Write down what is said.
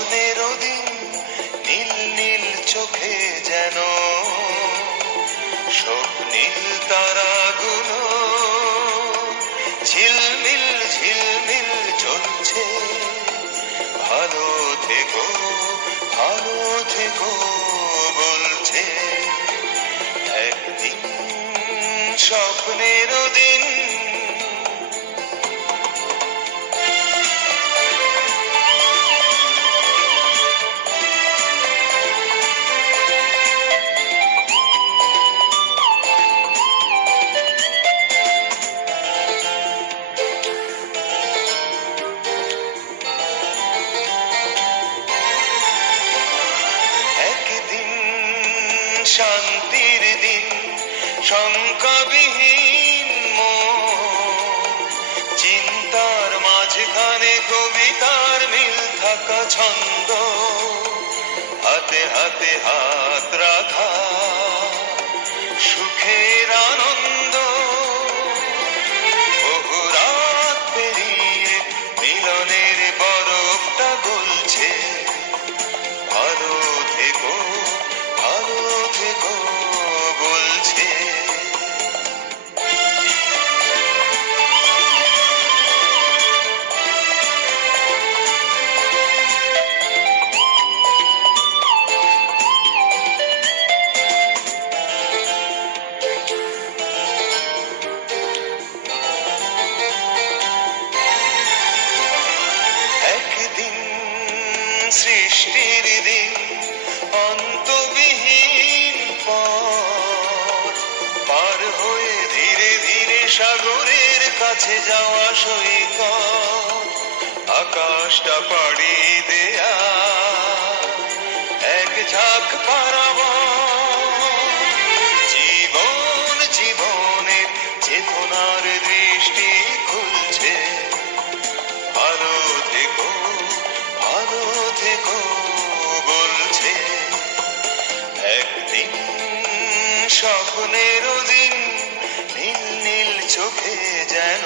স্বপ্নের দিন নীল নীল চোখে যেন সব নীল তারাগুলো ঝিলমিল ঝিলমিল চলছে। ভালো থেকো ভালো থেকো বলছে। একদিন স্বপ্নের শান্তির দিন শঙ্কাবিহীন চিন্তার মাঝখানে কবিতার মিল থাকা ছন্দ। হাতে হাতে হাত রাখা, সুখের আনন্দ সৃষ্টির দিন অন্তবিহীন পার হয়ে ধীরে ধীরে সাগরের কাছে যাওয়া সৈকত। আকাশটা পাড়ি দেয়া, এক ঝাঁক পারাব স্বপ্নের দিন নীল নীল চোখে যেন